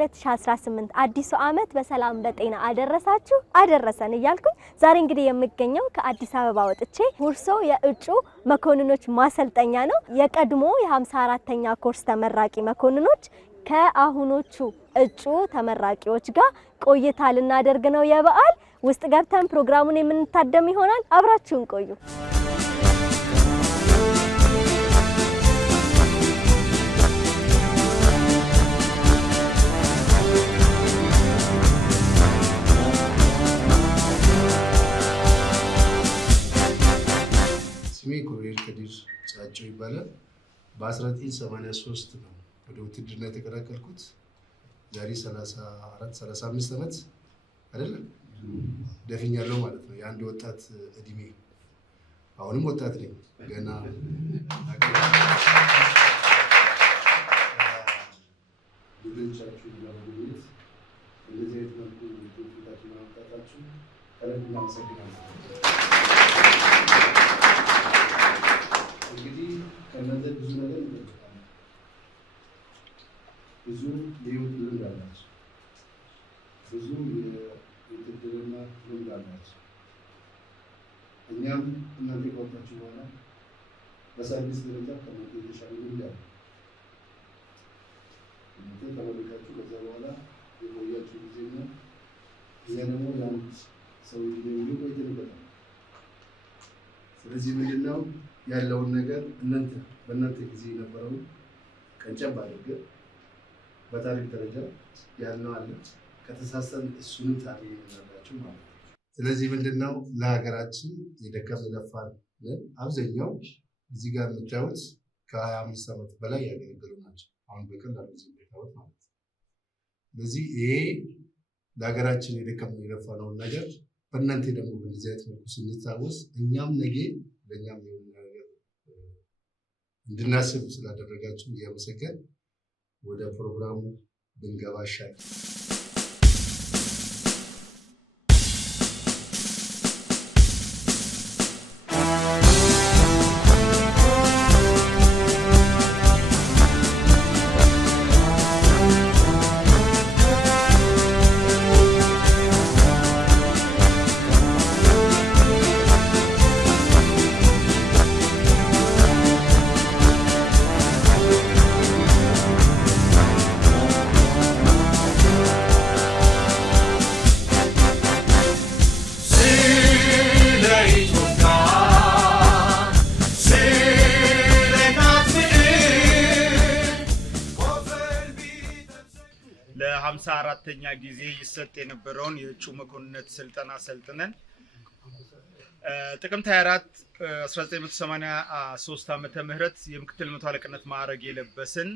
ለ2018 አዲሱ ዓመት በሰላም በጤና አደረሳችሁ አደረሰን እያልኩኝ ዛሬ እንግዲህ የምገኘው ከአዲስ አበባ ወጥቼ ሁርሶ የእጩ መኮንኖች ማሰልጠኛ ነው። የቀድሞ የ54ኛ ኮርስ ተመራቂ መኮንኖች ከአሁኖቹ እጩ ተመራቂዎች ጋር ቆይታ ልናደርግ ነው። የበዓል ውስጥ ገብተን ፕሮግራሙን የምንታደም ይሆናል። አብራችሁን ቆዩ። ስሜ ኮሎኔል ከዲር ጫጮ ይባላል። በ1983 ነው ወደ ውትድርና የተቀላቀልኩት። ዛሬ 35 ዓመት አይደለም ደፍኛለሁ ማለት ነው። የአንድ ወጣት እድሜ አሁንም ወጣት ነኝ ገና። ልጆቻችሁ ለማግኘት እንደዚህ አይነት መልኩ ልጆቻችሁ ማምጣታችሁ ከልብ እናመሰግናለን። እንግዲህ ከእናንተ ብዙ ነገር እንጠብቃለን። ብዙ የህይወት ልምድ አላቸው። ብዙ የውትድርና ልምድ አላቸው። እኛም እናንተ ከወጣችሁ በኋላ በሰርቪስ ደረጃ ከእናንተ የተሻለ ልምድ አለ። እናንተ ተመልካችሁ ከዛ በኋላ የቆያችሁ ጊዜና እኛ ደግሞ ለአንድ ሰው ጊዜ ቆይተንበታል። ስለዚህ ምንድነው ያለውን ነገር በእናንተ ጊዜ የነበረውን ቀንጨብ አድርገን በታሪክ ደረጃ ያልነው አለ። ከተሳሰን እሱንም ታሪክ የምናላችሁ ማለት ነው። ስለዚህ ምንድነው ለሀገራችን የደከም የለፋን አብዛኛው እዚህ ጋር የምታዩት ከ25 ዓመት በላይ ያገለገሉ ናቸው። አሁን በቀላሉ የሚታወት ማለት ነው። ስለዚህ ይሄ ለሀገራችን የደከም የለፋነውን ነገር በእናንተ ደግሞ በዚህ አይነት መልኩ ስንታወስ እኛም ነገ ለእኛም የሆነ ነገር እንድናስብ ስላደረጋችሁ እያመሰገን ወደ ፕሮግራሙ ብንገባ ይሻላል። ለ54ኛ ጊዜ ይሰጥ የነበረውን የእጩ መኮንነት ስልጠና ሰልጥነን ጥቅምት 24 1983 ዓመተ ምህረት የምክትል መቶ አለቅነት ማዕረግ የለበስን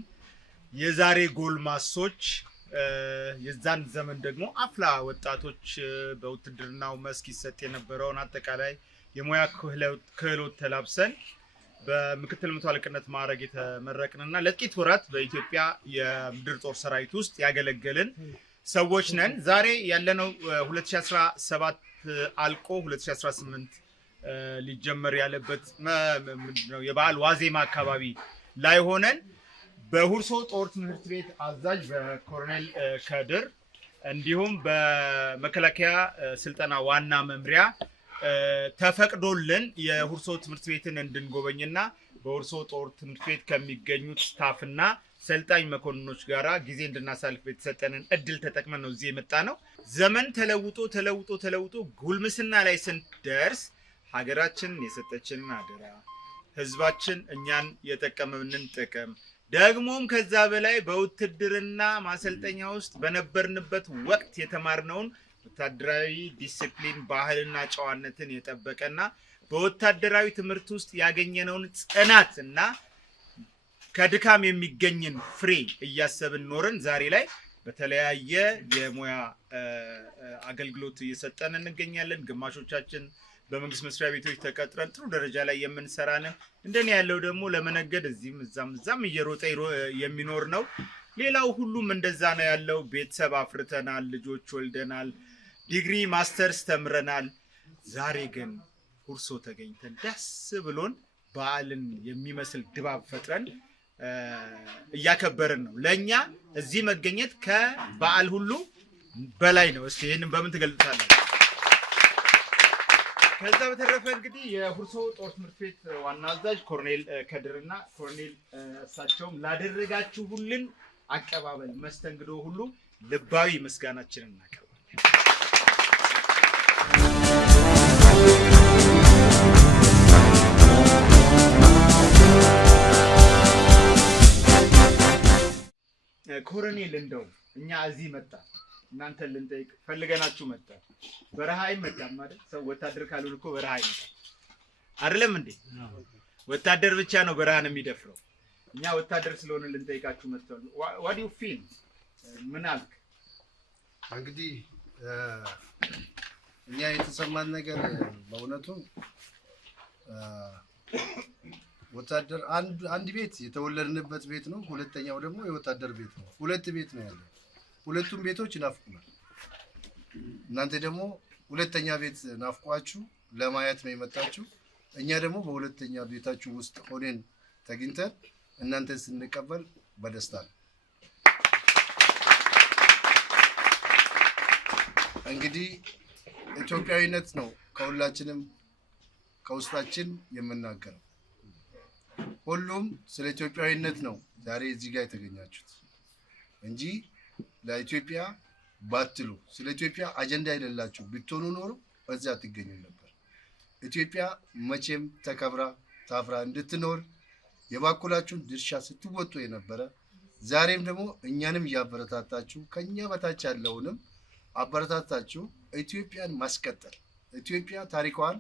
የዛሬ ጎልማሶች የዛን ዘመን ደግሞ አፍላ ወጣቶች በውትድርናው መስክ ይሰጥ የነበረውን አጠቃላይ የሙያ ክህሎት ተላብሰን በምክትል መቶ አለቅነት ማዕረግ የተመረቅንና ለጥቂት ወራት በኢትዮጵያ የምድር ጦር ሰራዊት ውስጥ ያገለገልን ሰዎች ነን። ዛሬ ያለነው 2017 አልቆ 2018 ሊጀመር ያለበት ምንድነው የበዓል ዋዜማ አካባቢ ላይ ሆነን በሁርሶ ጦር ትምህርት ቤት አዛዥ በኮሎኔል ከድር እንዲሁም በመከላከያ ስልጠና ዋና መምሪያ ተፈቅዶልን የሁርሶ ትምህርት ቤትን እንድንጎበኝና በሁርሶ ጦር ትምህርት ቤት ከሚገኙት ስታፍና ሰልጣኝ መኮንኖች ጋራ ጊዜ እንድናሳልፍ የተሰጠንን እድል ተጠቅመን ነው እዚህ የመጣ ነው። ዘመን ተለውጦ ጉልምስና ላይ ስንደርስ ሀገራችን የሰጠችንን አደራ፣ ህዝባችን እኛን የጠቀመንን ጥቅም ደግሞም ከዛ በላይ በውትድርና ማሰልጠኛ ውስጥ በነበርንበት ወቅት የተማርነውን ወታደራዊ ዲሲፕሊን ባህልና ጨዋነትን የጠበቀና በወታደራዊ ትምህርት ውስጥ ያገኘነውን ጽናትና ከድካም የሚገኝን ፍሬ እያሰብን ኖረን ዛሬ ላይ በተለያየ የሙያ አገልግሎት እየሰጠን እንገኛለን። ግማሾቻችን በመንግስት መስሪያ ቤቶች ተቀጥረን ጥሩ ደረጃ ላይ የምንሰራለን። እንደኔ ያለው ደግሞ ለመነገድ እዚህም እዛም እየሮጠ የሚኖር ነው። ሌላው ሁሉም እንደዛ ነው ያለው። ቤተሰብ አፍርተናል፣ ልጆች ወልደናል፣ ዲግሪ ማስተርስ ተምረናል። ዛሬ ግን ሁርሶ ተገኝተን ደስ ብሎን በዓልን የሚመስል ድባብ ፈጥረን እያከበርን ነው። ለኛ እዚህ መገኘት ከበዓል ሁሉ በላይ ነው። እስቲ ይሄንን በምን ትገልጻለህ? ከዛ በተረፈ እንግዲህ የሁርሶ ጦር ትምህርት ቤት ዋና አዛዥ ኮሎኔል ከድርና ኮሎኔል እሳቸውም ላደረጋችሁልን አቀባበል መስተንግዶ ሁሉ ልባዊ ምስጋናችንን እናቀርባለን። ኮሎኔል እንደው እኛ እዚህ መጣ እናንተን ልንጠይቅ ፈልገናችሁ መጣ። በረሃ አይመጣም ማለት ሰው ወታደር ካልሆነ እኮ በረሃ አይመጣም አይደለም እንዴ? ወታደር ብቻ ነው በረሃን የሚደፍረው። እኛ ወታደር ስለሆነ ልንጠይቃችሁ መጣን። what do you feel? ምን አልክ? እንግዲህ እኛ የተሰማን ነገር በእውነቱ ወታደር አንድ ቤት የተወለድንበት ቤት ነው። ሁለተኛው ደግሞ የወታደር ቤት ነው። ሁለት ቤት ነው ያለው። ሁለቱም ቤቶች ይናፍቁናል። እናንተ ደግሞ ሁለተኛ ቤት ናፍቋችሁ ለማየት ነው የመጣችሁ። እኛ ደግሞ በሁለተኛ ቤታችሁ ውስጥ ሆነን ተገኝተን እናንተን ስንቀበል በደስታ ነው። እንግዲህ ኢትዮጵያዊነት ነው ከሁላችንም ከውስጣችን የምናገረው። ሁሉም ስለ ኢትዮጵያዊነት ነው ዛሬ እዚህ ጋር የተገኛችሁት እንጂ ለኢትዮጵያ ባትሉ ስለ ኢትዮጵያ አጀንዳ የሌላችሁ ብትሆኑ ኖሮ በዚያ አትገኙ ነበር። ኢትዮጵያ መቼም ተከብራ ታፍራ እንድትኖር የባኩላችሁን ድርሻ ስትወጡ የነበረ ዛሬም ደግሞ እኛንም እያበረታታችሁ ከኛ በታች ያለውንም አበረታታችሁ ኢትዮጵያን ማስቀጠል ኢትዮጵያ ታሪኳን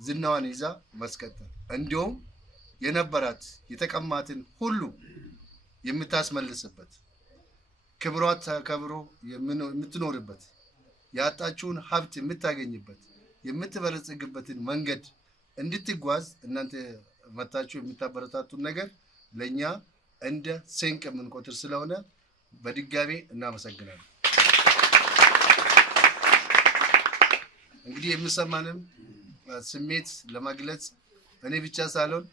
ዝናዋን ይዛ ማስቀጠል እንዲሁም የነበራት የተቀማትን ሁሉ የምታስመልስበት ክብሯ ተከብሮ የምትኖርበት ያጣችውን ሀብት የምታገኝበት የምትበለጽግበትን መንገድ እንድትጓዝ እናንተ መታችሁ የምታበረታቱን ነገር ለኛ እንደ ስንቅ የምንቆጥር ስለሆነ በድጋሜ እናመሰግናለን። እንግዲህ የምሰማንም ስሜት ለማግለጽ እኔ ብቻ ሳልሆን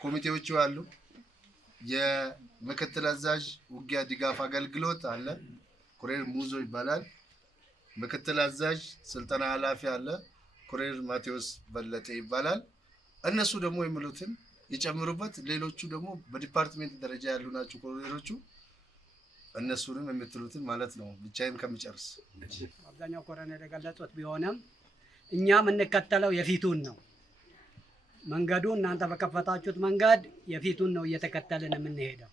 ኮሚቴዎቹ አሉ። የምክትል አዛዥ ውጊያ ድጋፍ አገልግሎት አለ፣ ኮሎኔል ሙዞ ይባላል። ምክትል አዛዥ ስልጠና ኃላፊ አለ፣ ኮሎኔል ማቴዎስ በለጠ ይባላል። እነሱ ደግሞ የሚሉትን ይጨምሩበት። ሌሎቹ ደግሞ በዲፓርትሜንት ደረጃ ያሉ ናቸው ኮሎኔሎቹ። እነሱንም የምትሉትን ማለት ነው ብቻዬን ከሚጨርስ። አብዛኛው ኮሎኔል የገለጹት ቢሆንም እኛ የምንከተለው የፊቱን ነው መንገዱ። እናንተ በከፈታችሁት መንገድ የፊቱን ነው እየተከተልን የምንሄደው።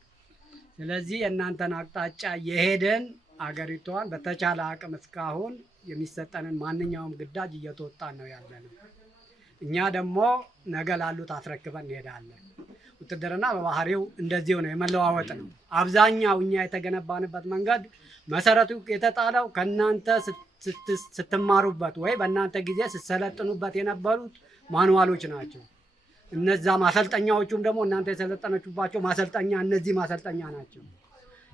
ስለዚህ የእናንተን አቅጣጫ የሄደን አገሪቷን በተቻለ አቅም እስካሁን የሚሰጠንን ማንኛውም ግዳጅ እየተወጣን ነው ያለነው። እኛ ደግሞ ነገ ላሉት አስረክበን እንሄዳለን። ውትድርና በባህሪው እንደዚሁ ነው፣ የመለዋወጥ ነው። አብዛኛው እኛ የተገነባንበት መንገድ መሰረቱ የተጣለው ከእናንተ ስትማሩበት ወይ በእናንተ ጊዜ ስትሰለጥኑበት የነበሩት ማኑዋሎች ናቸው። እነዛ ማሰልጠኛዎቹም ደግሞ እናንተ የሰለጠነችባቸው ማሰልጠኛ እነዚህ ማሰልጠኛ ናቸው።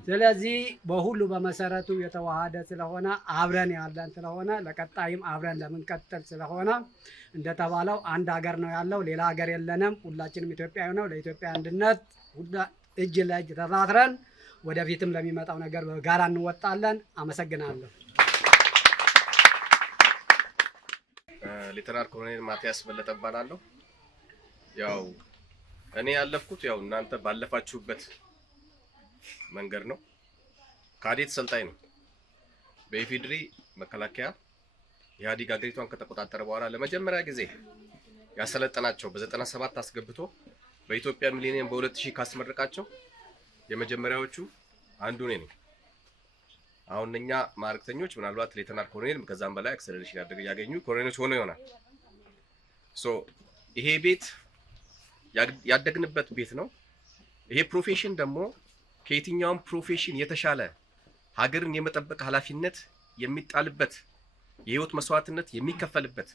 ስለዚህ በሁሉ በመሰረቱ የተዋሃደ ስለሆነ አብረን ያለን ስለሆነ ለቀጣይም አብረን ለምንቀጥል ስለሆነ እንደተባለው አንድ ሀገር ነው ያለው፣ ሌላ ሀገር የለንም። ሁላችንም ኢትዮጵያዊ ነው። ለኢትዮጵያ አንድነት እጅ ለእጅ ተሳስረን ወደፊትም ለሚመጣው ነገር በጋራ እንወጣለን። አመሰግናለሁ። ሌተናል ኮሎኔል ማቲያስ በለጠ እባላለሁ። ያው እኔ ያለፍኩት ያው እናንተ ባለፋችሁበት መንገድ ነው። ካዴት ሰልጣኝ ነው። በኢፌድሪ መከላከያ ኢህአዴግ አገሪቷን ከተቆጣጠረ በኋላ ለመጀመሪያ ጊዜ ያሰለጠናቸው በ97 አስገብቶ በኢትዮጵያ ሚሊኒየም በ2000 ካስመረቃቸው የመጀመሪያዎቹ አንዱ ነኝ። አሁን እኛ ማዕረግተኞች ምናልባት ሌተናል ኮሎኔል ከዛም በላይ አክሰለሬሽን ያገኙ ኮሎኔሎች ሆኖ ይሆናል። ይሄ ቤት ያደግንበት ቤት ነው። ይሄ ፕሮፌሽን ደግሞ ከየትኛውም ፕሮፌሽን የተሻለ ሀገርን የመጠበቅ ኃላፊነት የሚጣልበት የህይወት መስዋዕትነት የሚከፈልበት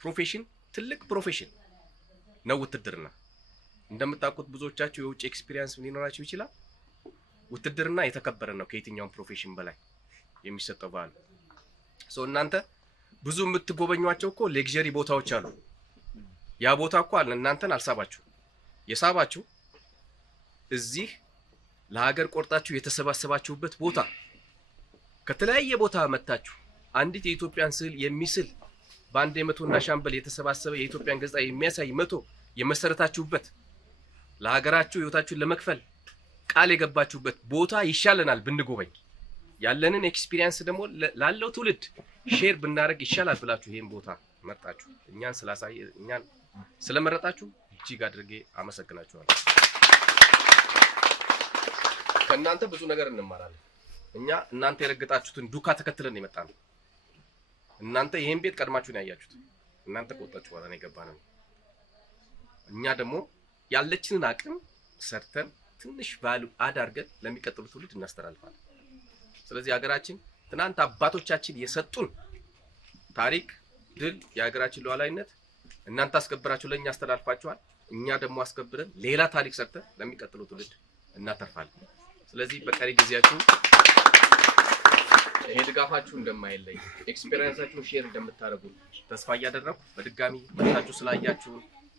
ፕሮፌሽን ትልቅ ፕሮፌሽን ነው ውትድርና። እንደምታውቁት ብዙዎቻችሁ የውጭ ኤክስፒሪየንስ ሊኖራችሁ ይችላል። ውትድርና የተከበረ ነው ከየትኛውም ፕሮፌሽን በላይ የሚሰጠው ባል። እናንተ ብዙ የምትጎበኟቸው እኮ ሌክዠሪ ቦታዎች አሉ። ያ ቦታ እኮ እናንተን አልሳባችሁ። የሳባችሁ እዚህ ለሀገር ቆርጣችሁ የተሰባሰባችሁበት ቦታ ከተለያየ ቦታ መጣችሁ አንዲት የኢትዮጵያን ስዕል የሚስል በአንድ የመቶና ሻምበል የተሰባሰበ የኢትዮጵያን ገጽታ የሚያሳይ 100 የመሰረታችሁበት ለሀገራችሁ ህይወታችሁን ለመክፈል ቃል የገባችሁበት ቦታ ይሻለናል ብንጎበኝ ያለንን ኤክስፒሪየንስ ደግሞ ላለው ትውልድ ሼር ብናደርግ ይሻላል ብላችሁ ይሄን ቦታ መርጣችሁ እኛን ስለመረጣችሁ እጅግ አድርጌ አመሰግናችኋለሁ። ከእናንተ ብዙ ነገር እንማራለን። እኛ እናንተ የረገጣችሁትን ዱካ ተከትለን የመጣነው እናንተ ይሄን ቤት ቀድማችሁን ያያችሁት እናንተ ቆጣችሁ በኋላ ነው የገባነው። እኛ ደግሞ ያለችንን አቅም ሰርተን ትንሽ ቫልዩ አዳርገን ለሚቀጥሉት ትውልድ እናስተላልፋለን። ስለዚህ ሀገራችን ትናንት አባቶቻችን የሰጡን ታሪክ ድል የሀገራችን ሉዓላዊነት እናንተ አስከብራችሁ ለኛ አስተላልፋችኋል። እኛ ደግሞ አስከብረን ሌላ ታሪክ ሰርተን ለሚቀጥሉት ትውልድ እናተርፋለን። ስለዚህ በቀሪ ጊዜያችሁ ይሄ ድጋፋችሁ እንደማይለይ ኤክስፒሪየንሳችሁን ሼር እንደምታደርጉ ተስፋ እያደረኩ በድጋሚ መጣችሁ ስላያችሁ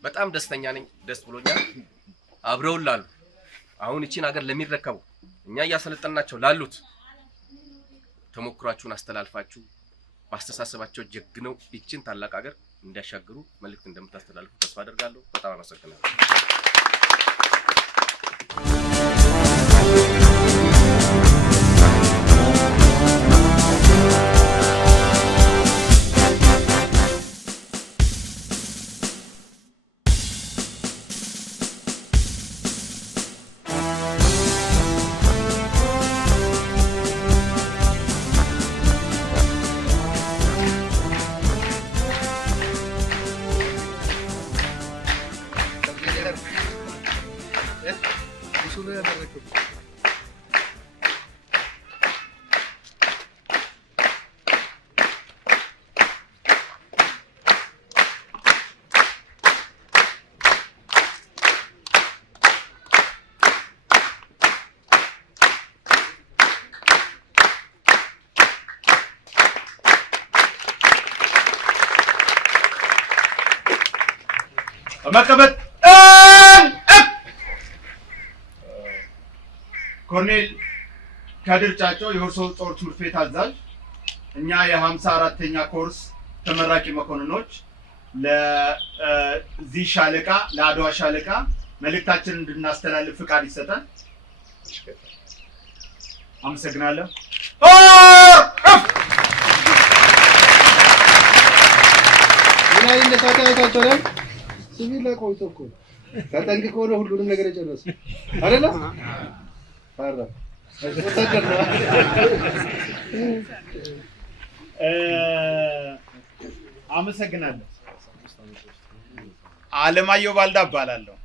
በጣም ደስተኛ ነኝ። ደስ ብሎኛል። አብረውን ላሉ አሁን እቺን ሀገር ለሚረከቡ እኛ እያሰለጠናቸው ላሉት ተሞክሯችሁን አስተላልፋችሁ ባስተሳሰባቸው ጀግነው እቺን ታላቅ ሀገር እንዲያሻግሩ መልእክት እንደምታስተላልፉ ተስፋ አደርጋለሁ። በጣም አመሰግናለሁ። መቀበል ኮርኔል ከድር ጫጮ የሁርሶ ጦር ትምህርት ቤት አዛዥ፣ እኛ የ54ኛ ኮርስ ተመራቂ መኮንኖች ለዚህ ሻለቃ ለአድዋ ሻለቃ መልእክታችንን እንድናስተላልፍ ፍቃድ ይሰጣል። አመሰግናለሁ። ሲቪል ላይ ቆይቶ እኮ ተጠንቅቆ ነው ሁሉንም ነገር የጨረሰ አይደለ? አረ አመሰግናለሁ። አለማየሁ ባልዳ እባላለሁ።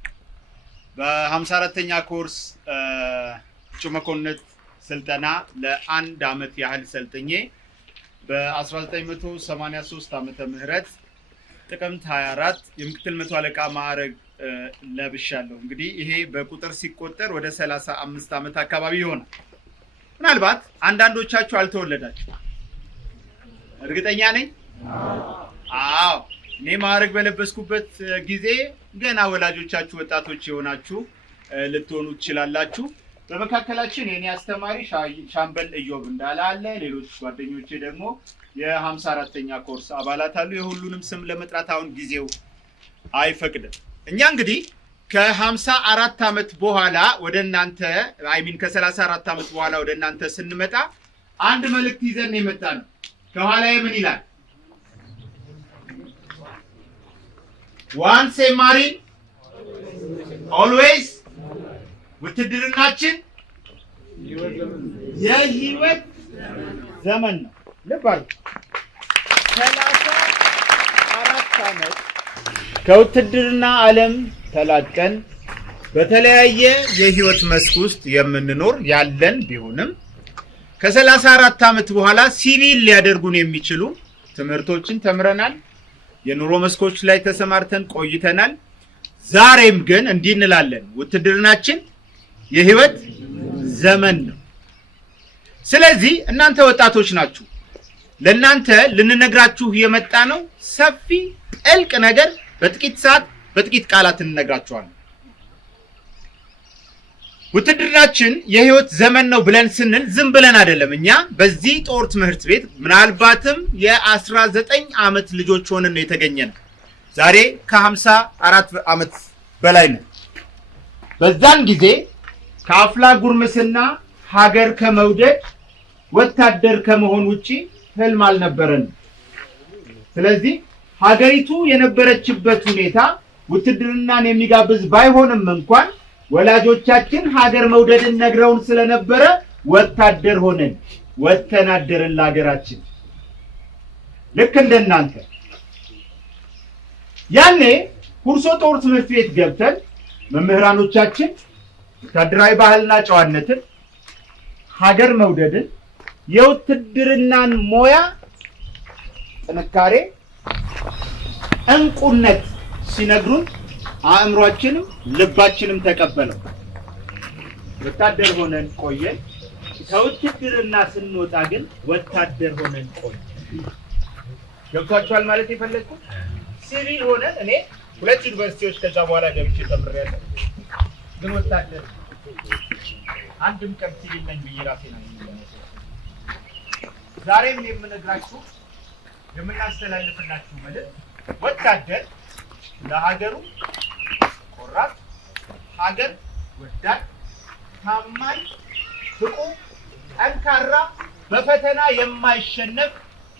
በ54ኛ ኮርስ እጩ መኮንነት ስልጠና ለ1 አመት ያህል ሰልጥኜ በ1983 ዓመተ ምህረት ጥቅምት 24 የምክትል መቶ አለቃ ማዕረግ ለብሻለሁ። እንግዲህ ይሄ በቁጥር ሲቆጠር ወደ 35 ዓመት አካባቢ ይሆናል። ምናልባት አንዳንዶቻችሁ አልተወለዳችሁ እርግጠኛ ነኝ። አዎ እኔ ማዕረግ በለበስኩበት ጊዜ ገና ወላጆቻችሁ ወጣቶች የሆናችሁ ልትሆኑ ትችላላችሁ። በመካከላችን የኔ አስተማሪ ሻምበል ኢዮብ እንዳለ አለ። ሌሎች ጓደኞቼ ደግሞ የ54ኛ ኮርስ አባላት አሉ። የሁሉንም ስም ለመጥራት አሁን ጊዜው አይፈቅድም። እኛ እንግዲህ ከ54 ዓመት በኋላ ወደ እናንተ ከ34 ዓመት በኋላ ወደ እናንተ ስንመጣ አንድ መልእክት ይዘን የመጣ ነው። ከኋላዬ ምን ይላል? ዋንስ ኤ ማሪን ኦልዌይስ። ውትድርናችን የህይወት ዘመን ነው። ልብ አድርጉ። 34 ዓመት ከውትድርና ዓለም ተላቀን በተለያየ የህይወት መስክ ውስጥ የምንኖር ያለን ቢሆንም ከ34 ዓመት በኋላ ሲቪል ሊያደርጉን የሚችሉ ትምህርቶችን ተምረናል። የኑሮ መስኮች ላይ ተሰማርተን ቆይተናል። ዛሬም ግን እንዲህ እንላለን፣ ውትድርናችን የህይወት ዘመን ነው። ስለዚህ እናንተ ወጣቶች ናችሁ። ለእናንተ ልንነግራችሁ የመጣ ነው ሰፊ ጥልቅ ነገር በጥቂት ሰዓት በጥቂት ቃላት እንነግራችኋለን። ውትድርናችን የህይወት ዘመን ነው ብለን ስንል ዝም ብለን አይደለም። እኛ በዚህ ጦር ትምህርት ቤት ምናልባትም የ19 ዓመት ልጆች ሆነን ነው የተገኘነው። ዛሬ ከ54 ዓመት በላይ ነው። በዛን ጊዜ ከአፍላ ጉርምስና ሀገር ከመውደድ ወታደር ከመሆን ውጪ ህልም አልነበረንም። ስለዚህ ሀገሪቱ የነበረችበት ሁኔታ ውትድርናን የሚጋብዝ ባይሆንም እንኳን ወላጆቻችን ሀገር መውደድን ነግረውን ስለነበረ ወታደር ሆነን ወተናደርን ለሀገራችን። ልክ እንደናንተ ያኔ ሁርሶ ጦር ትምህርት ቤት ገብተን መምህራኖቻችን ወታደራዊ ባህልና ጨዋነትን፣ ሀገር መውደድን፣ የውትድርናን ሞያ ጥንካሬ፣ እንቁነት ሲነግሩን አእምሯችንም ልባችንም ተቀበለው። ወታደር ሆነን ቆየን። ከውትድርና ስንወጣ ግን ወታደር ሆነን ቆየን። ገብቷችኋል ማለት የፈለግኩት? ሲቪል ሆነን እኔ 2 ዩኒቨርሲቲዎች ከዛ በኋላ ገብቼ ተምሬያለሁ። ግን ወታደር አንድም ቀን ሲቪል ነኝ ብዬ ራሴን ዛሬም የምነግራችሁ የምናስተላልፍላችሁ መልእክት ወታደር ለሀገሩ ቆራጥ፣ ሀገር ወዳድ፣ ታማኝ፣ ብቁ፣ ጠንካራ፣ በፈተና የማይሸነፍ፣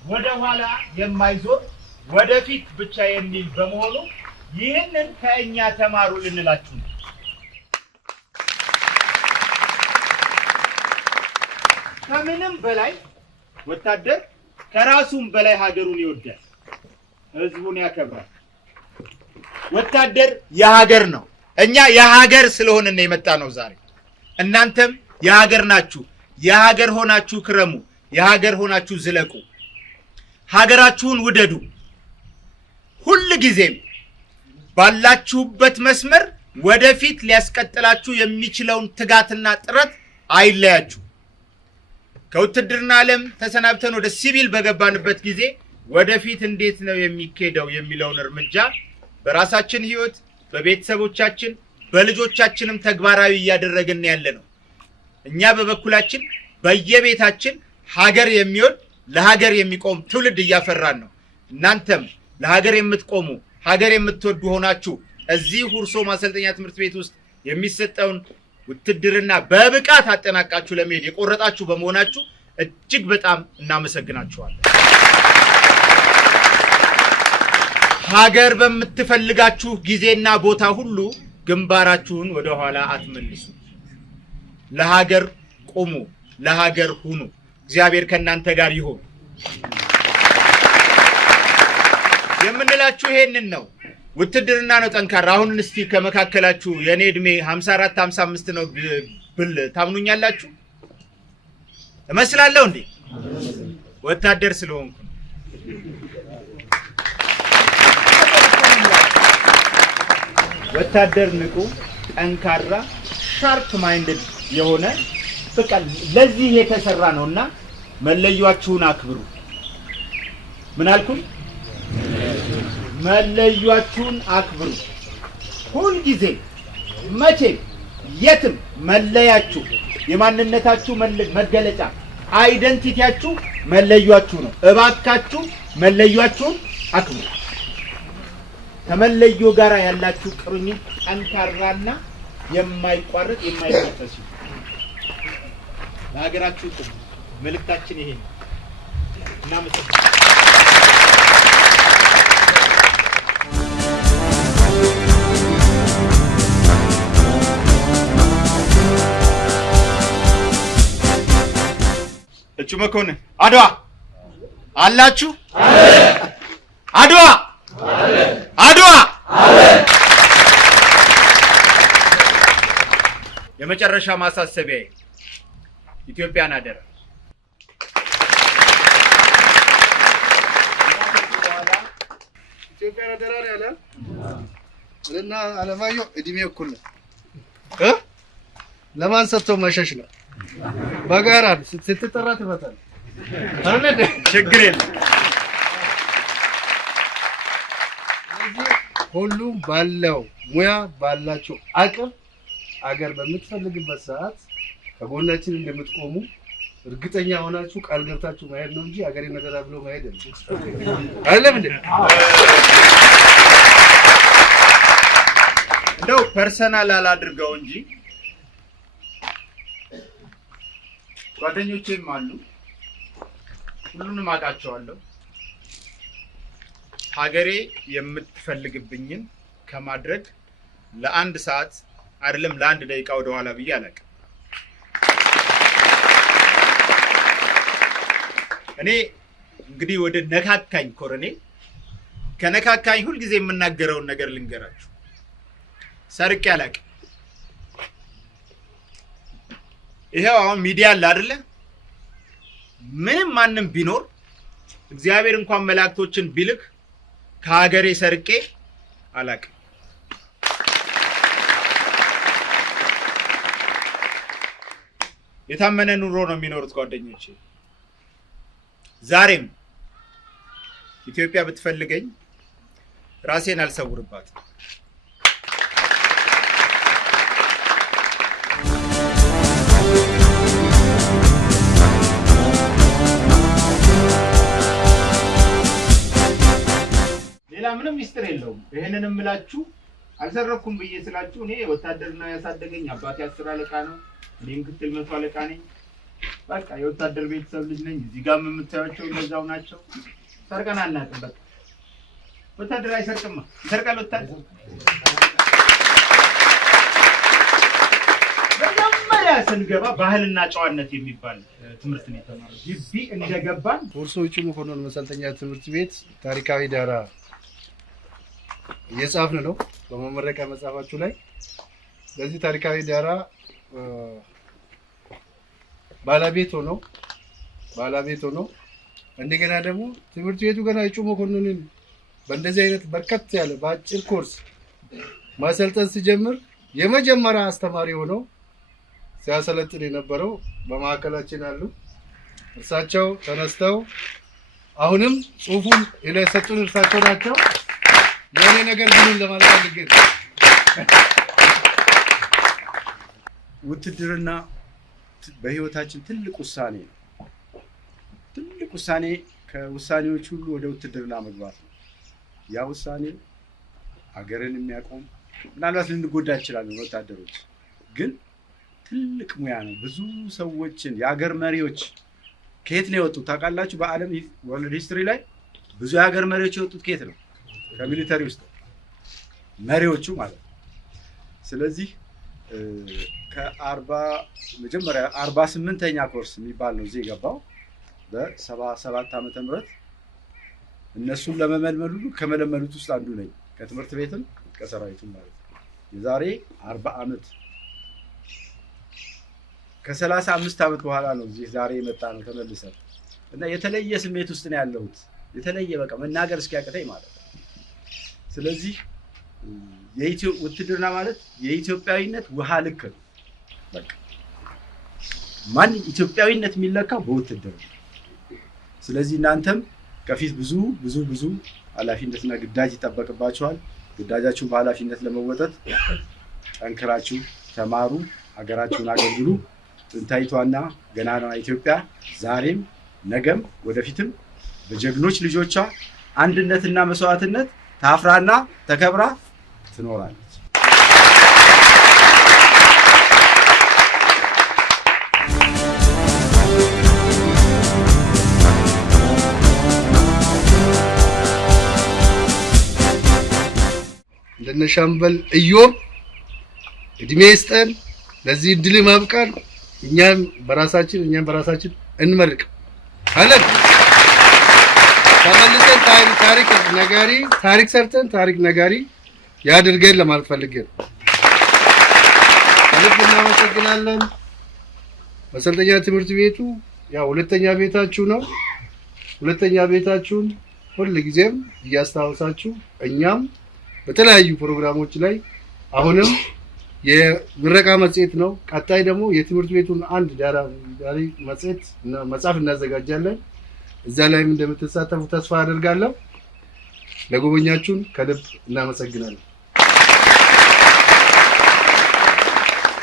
ወደ ኋላ የማይዞር፣ ወደፊት ብቻ የሚል በመሆኑ ይህንን ከእኛ ተማሩ ልንላችሁ ነው። ከምንም በላይ ወታደር ከራሱም በላይ ሀገሩን ይወዳል፣ ህዝቡን ያከብራል። ወታደር የሀገር ነው። እኛ የሀገር ስለሆነ ነው የመጣ ነው ዛሬ። እናንተም የሀገር ናችሁ። የሀገር ሆናችሁ ክረሙ፣ የሀገር ሆናችሁ ዝለቁ። ሀገራችሁን ውደዱ። ሁል ጊዜም ባላችሁበት መስመር ወደፊት ሊያስቀጥላችሁ የሚችለውን ትጋትና ጥረት አይለያችሁ። ከውትድርና ዓለም ተሰናብተን ወደ ሲቪል በገባንበት ጊዜ ወደፊት እንዴት ነው የሚኬደው የሚለውን እርምጃ በራሳችን ህይወት፣ በቤተሰቦቻችን፣ በልጆቻችንም ተግባራዊ እያደረግን ያለ ነው። እኛ በበኩላችን በየቤታችን ሀገር የሚወድ ለሀገር የሚቆም ትውልድ እያፈራን ነው። እናንተም ለሀገር የምትቆሙ ሀገር የምትወዱ ሆናችሁ እዚህ ሁርሶ ማሰልጠኛ ትምህርት ቤት ውስጥ የሚሰጠውን ውትድርና በብቃት አጠናቃችሁ ለመሄድ የቆረጣችሁ በመሆናችሁ እጅግ በጣም እናመሰግናችኋለን። ሀገር በምትፈልጋችሁ ጊዜና ቦታ ሁሉ ግንባራችሁን ወደ ኋላ አትመልሱ። ለሀገር ቁሙ፣ ለሀገር ሁኑ። እግዚአብሔር ከእናንተ ጋር ይሁን። የምንላችሁ ይሄንን ነው። ውትድርና ነው ጠንካራ። አሁን እስቲ ከመካከላችሁ የኔ እድሜ 54 55 ነው ብል ታምኑኛላችሁ? እመስላለሁ እንዴ? ወታደር ስለሆንኩ። ወታደር ንቁ፣ ጠንካራ፣ ሻርፕ ማይንድድ የሆነ በቃ ለዚህ የተሰራ ነውና መለያችሁን አክብሩ። ምን አልኩኝ? መለያችሁን አክብሩ። ሁል ጊዜ መቼም የትም መለያችሁ የማንነታችሁ መገለጫ አይደንቲቲያችሁ መለያችሁ ነው። እባካችሁ መለያችሁን አክብሩ። ከመለዮ ጋር ያላችሁ ቁርኝት ጠንካራና የማይቋረጥ የማይበጠስ ይሁን። ለሀገራችሁ ቁሙ። መልእክታችን ይሄ ነው። እናመሰግናለን። እጩ መኮንን አድዋ አላችሁ? አድዋ አድዋ። የመጨረሻ ማሳሰቢያ ኢትዮጵያን አደራ። ኢትዮጵያን አደራ ነው ያለ እና አለማየሁ እድሜ እኩል ነው። ለማን ሰጥቶ መሸሽ ነው? በጋራ ስትጠራ ትመጣለህ አይደል? ችግር የለም። ሁሉም ባለው ሙያ ባላችሁ አቅም አገር በምትፈልግበት ሰዓት ከጎናችን እንደምትቆሙ እርግጠኛ ሆናችሁ ቃል ገብታችሁ ማሄድ ነው እንጂ አገሬ ነገራ ብሎ ማሄድ አይደለም እንዴ? እንደው ፐርሰናል አላድርገው እንጂ ጓደኞቼም አሉ፣ ሁሉንም አውቃቸዋለሁ። ሀገሬ የምትፈልግብኝን ከማድረግ ለአንድ ሰዓት አይደለም ለአንድ ደቂቃ ወደ ኋላ ብዬ አላውቅም። እኔ እንግዲህ ወደ ነካካኝ ኮሎኔል ከነካካኝ ሁልጊዜ የምናገረውን ነገር ልንገራችሁ። ሰርቄ አላውቅም። ይሄው አሁን ሚዲያ አለ አይደለ? ምንም ማንም ቢኖር እግዚአብሔር እንኳን መላእክቶችን ቢልክ ከሀገሬ ሰርቄ አላውቅም። የታመነ ኑሮ ነው የሚኖሩት ጓደኞቼ። ዛሬም ኢትዮጵያ ብትፈልገኝ ራሴን አልሰውርባትም። ሌላ ምንም ሚስጥር የለውም። ይሄንን እምላችሁ አልሰረኩም ብዬ ስላችሁ እኔ ወታደርና ያሳደገኝ አባቴ 10 አለቃ ነው፣ እኔም ምክትል 100 አለቃ ነኝ። በቃ የወታደር ቤተሰብ ልጅ ነኝ። እዚህ ጋር የምታዩቸው እነዛው ናቸው። ሰርቀን አናውቅም። በቃ ወታደር አይሰርቅማ። ይሰርቃል ወታደር? መጀመሪያ ስንገባ ባህልና ጨዋነት የሚባል ትምህርት ነው የተማረው። ግቢ እንደገባን ሁርሶ እጩ መኮንን መሰልጠኛ ትምህርት ቤት ታሪካዊ ዳራ እየጻፍን ነው በመመረቂያ መጽሐፋችሁ ላይ። ለዚህ ታሪካዊ ዳራ ባለቤት ሆኖ እንደገና ደግሞ ትምህርት ቤቱ ገና እጩ መኮንንን በእንደዚህ አይነት በርከት ያለ በአጭር ኮርስ ማሰልጠን ሲጀምር የመጀመሪያ አስተማሪ ሆኖ ሲያሰለጥን የነበረው በማዕከላችን አሉ። እርሳቸው ተነስተው አሁንም ጽሁፉን የሰጡን እርሳቸው ናቸው። የኔ ነገር ግን ለማለት አልገኝ ውትድርና በህይወታችን ትልቅ ውሳኔ ነው። ትልቅ ውሳኔ ከውሳኔዎች ሁሉ ወደ ውትድርና መግባት ነው። ያ ውሳኔ ሀገርን የሚያቆም ምናልባት ልንጎዳ እንችላለን ወታደሮች፣ ግን ትልቅ ሙያ ነው። ብዙ ሰዎችን የሀገር መሪዎች ከየት ነው የወጡት ታውቃላችሁ? በዓለም ወርልድ ሂስትሪ ላይ ብዙ የሀገር መሪዎች የወጡት ከየት ነው? ከሚሊተሪ ውስጥ መሪዎቹ ማለት ነው። ስለዚህ መጀመሪያ 48ኛ ኮርስ የሚባል ነው እዚህ የገባው በ77 ዓመተ ምህረት እነሱን ለመመልመል ሁሉ ከመለመሉት ውስጥ አንዱ ነኝ። ከትምህርት ቤትም ከሰራዊቱም ማለት ነው። የዛሬ 40 ዓመት ከ35 ዓመት በኋላ ነው እዚህ ዛሬ የመጣ ነው ተመልሰን እና የተለየ ስሜት ውስጥ ነው ያለሁት። የተለየ በቃ መናገር እስኪያቅተኝ ማለት ነው። ስለዚህ ውትድርና ማለት የኢትዮጵያዊነት ውሃ ልክ ነው። በቃ ማን ኢትዮጵያዊነት የሚለካው በውትድርና። ስለዚህ እናንተም ከፊት ብዙ ኃላፊነትና ግዳጅ ይጠበቅባችኋል። ግዳጃችሁን በኃላፊነት ለመወጣት ጠንክራችሁ ተማሩ፣ ሀገራችሁን አገልግሉ። ጥንታዊቷና ገናናዋ ኢትዮጵያ ዛሬም ነገም ወደፊትም በጀግኖች ልጆቿ አንድነትና መስዋዕትነት ታፍራና ተከብራ ትኖራለች። እንደነ ሻምበል ኢዮብ እድሜ ይስጠን፣ ለዚህ እድል ማብቃን። እኛም በራሳችን እንመርቅ አለን። ተመልሰን ታሪክ ሰርተን ታሪክ ነጋሪ ያድርገን ለማለት ፈልገን ከልብ እናመሰግናለን። መሰልጠኛ ትምህርት ቤቱ ያው ሁለተኛ ቤታችሁ ነው። ሁለተኛ ቤታችሁን ሁልጊዜም እያስታወሳችሁ እኛም በተለያዩ ፕሮግራሞች ላይ አሁንም የምረቃ መጽሔት ነው። ቀጣይ ደግሞ የትምህርት ቤቱን አንድ ዳሪ መጽሔት መጽሐፍ እናዘጋጃለን። እዛ ላይም እንደምትሳተፉ ተስፋ አደርጋለሁ። ለጎበኛችሁን ከልብ እናመሰግናለን።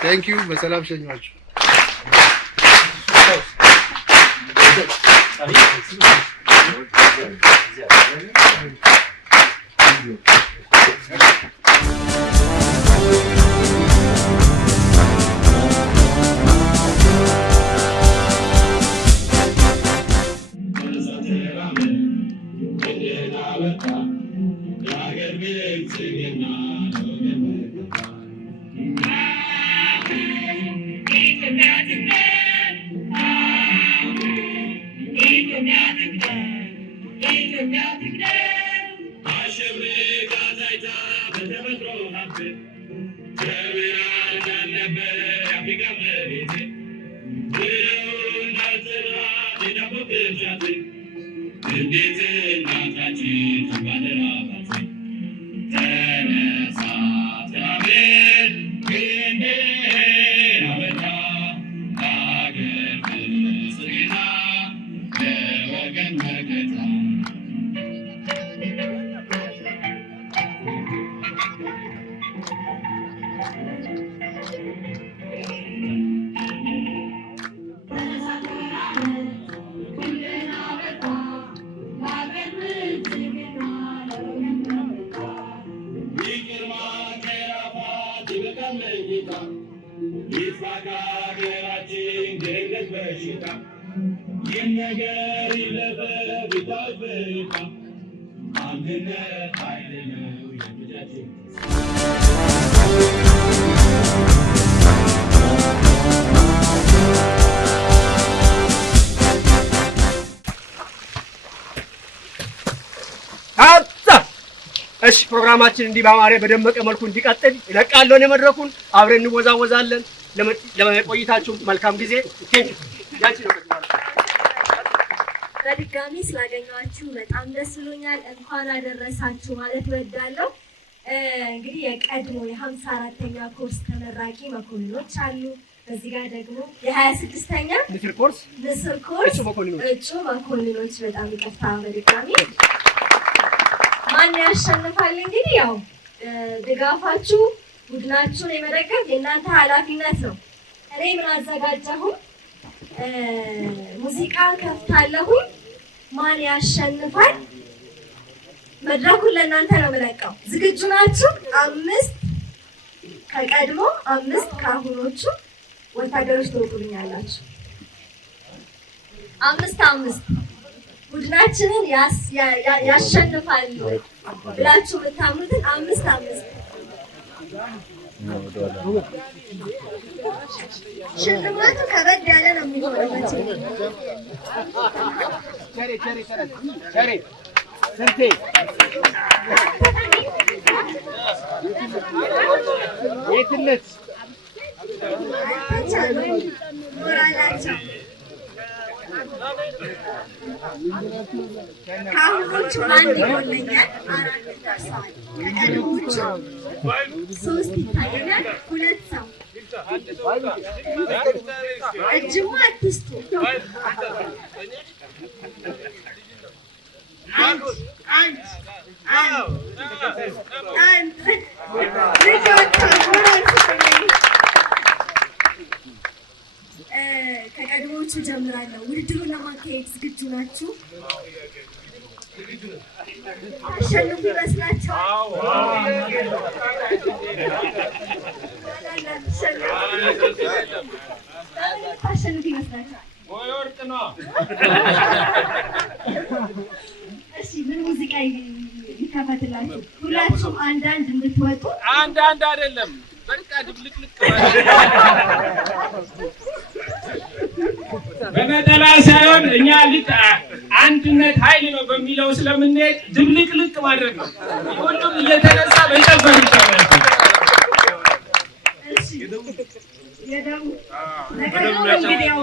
ቴንክ ዩ። በሰላም ሸኛችሁ። እሺ ፕሮግራማችን እንዲህ ባማረ በደመቀ መልኩ እንዲቀጥል ይለቃለን። የመድረኩን አብረን እንወዛወዛለን። ለቆይታችሁ መልካም ጊዜ። በድጋሚ ስላገኘኋችሁ በጣም ደስ ብሎኛል። እንኳን አደረሳችሁ ማለት እወዳለሁ። እንግዲህ የቀድሞ የ54ኛ ኮርስ ተመራቂ መኮንኖች አሉ። በዚህ ጋር ደግሞ የ26ኛ ንስር ኮርስ እጩ መኮንኖች በጣም ይቅርታ በድጋሚ ማን ያሸንፋል? እንግዲህ ያው ድጋፋችሁ ቡድናችሁን የመደገፍ የእናንተ ኃላፊነት ነው። እኔ ምን አዘጋጀሁ? ሙዚቃ ከፍታለሁ። ማን ያሸንፋል? መድረኩን ለእናንተ ነው የምለቀው። ዝግጁ ናችሁ? 5 ከቀድሞ 5 ከአሁኖቹ ወታደሮች ትወጡልኛላችሁ። 5 ቡድናችንን ያሸንፋል ብላችሁ የምታምኑትን 5 ሽልማቱ ከበድ ያለ ነው የሚሆነው። ሞራላቸው ከአሁኖቹ 1 ይጎለኛል፣ 4 ደርሰዋል። ከቀድሞቹ 3 ይታየኛል፣ 2 ሰው እጅማ አትስጡ። ከቀድሞቹ ጀምራለሁ። ውድድሩን ለማካሄድ ዝግጁ ናችሁ? አሸንፉ ይመስላችኋል? አሸንፉ ይመስላችኋል? እሺ ምን ሙዚቃ ይከፈትላችሁ? ሁላችሁም አንዳንድ እንድትወጡ። አንዳንድ አይደለም በቃ ድብልቅልቅ በነጠላ ሳይሆን እኛ ልክ አንድነት ኃይል ነው በሚለው ስለምንሄድ ድብልቅልቅ ማድረግ ነው። ሁሉም እየተነሳ በጨፈር ይቻላል። እሺ የደም እንግዲህ ያው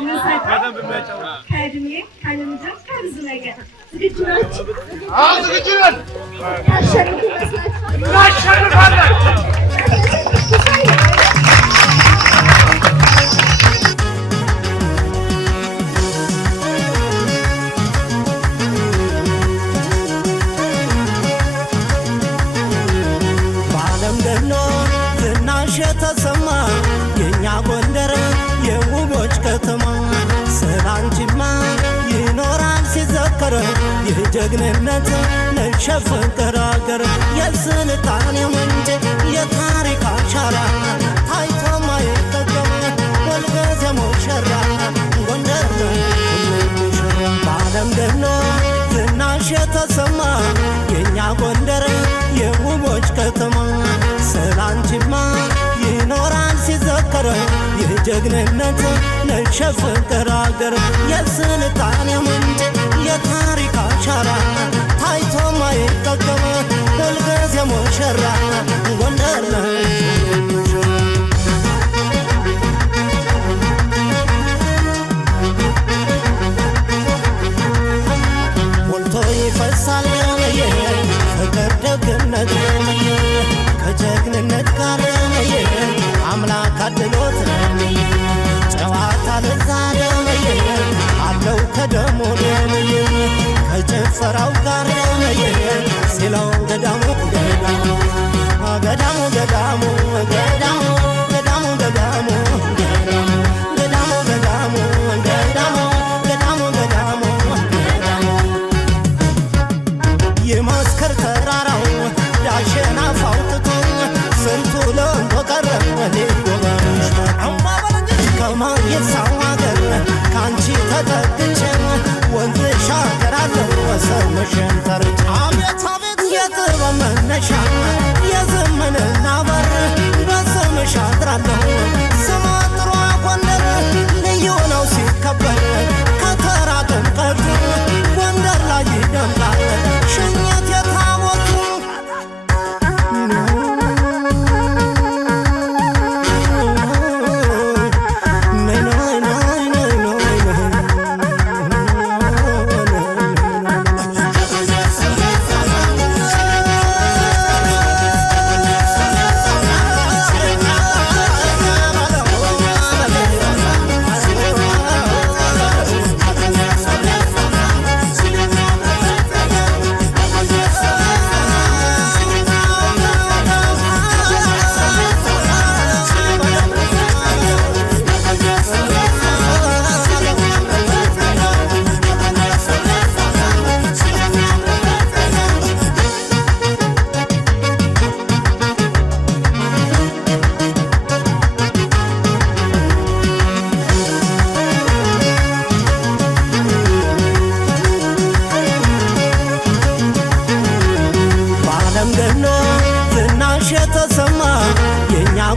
ከእድሜ ከልምድም ከብዙ ነገር ዝግጁ ናችሁ? አዎ ዝግጁ ነን። ታሸንፉ ይመስላችኋል? እናሸንፋለን። በዓለም ገኖ ዝናሽ የተሰማ የእኛ ከተማ ስላንቺማ ይኖራል ሲዘከር የጀግንነት ነሽ ፍቅር አገር የስልጣኔ ምንጭ የታሪክ አሻራ ታይቶ ማይጠገም ሁልጊዜ ሙሽራ ጎንደር በዓለም ገኖ ዝናሽ የተሰማ የእኛ ጎንደር የውቦች ከተማ ስላንቺማ ይኖራል ሲዘከር የጀግንነት ነሽ ፍቅር አገር የስልጣኔ ምንጭ የታሪክ አሻራ ታይቶ ማይጠገም ሁልጊዜ ሙሽራ ጎንደር ሞልቶ ይፈሳል ፍቅር ደግነት ከጀግንነት ጋር አምላክ አድሎት ጨዋታ ለዛ አለው ከደሞ ከጭፈራው ጋር ሲለው ገዳሙ ገዳሙ ገዳሙ ገዳሙ ገዳሙ ገዳሙ ገዳሙ ገዳሙ ገዳሙ ገዳሙ ገዳሙ የመስከር ተራራው ዳሸና ፋውጥቶ ስንቱ ለንቶ ቀረ ሊጎበሽ ከማየት ሰው አገር ካንቺ ተጠግቼ ወንዝ ሻገራለሁ ወሰንሽን ተርጬ አቤት አቤት የጥበብ መነሻ የዘመንና በር በስምሽ አድራለሁ ስሟ ጥሯ ጎንደር ልዩ ነው ሲከበር ከተራ ጥምቀቱ ጎንደር ላይ ይደምቃል ሽኝት የታቦቱ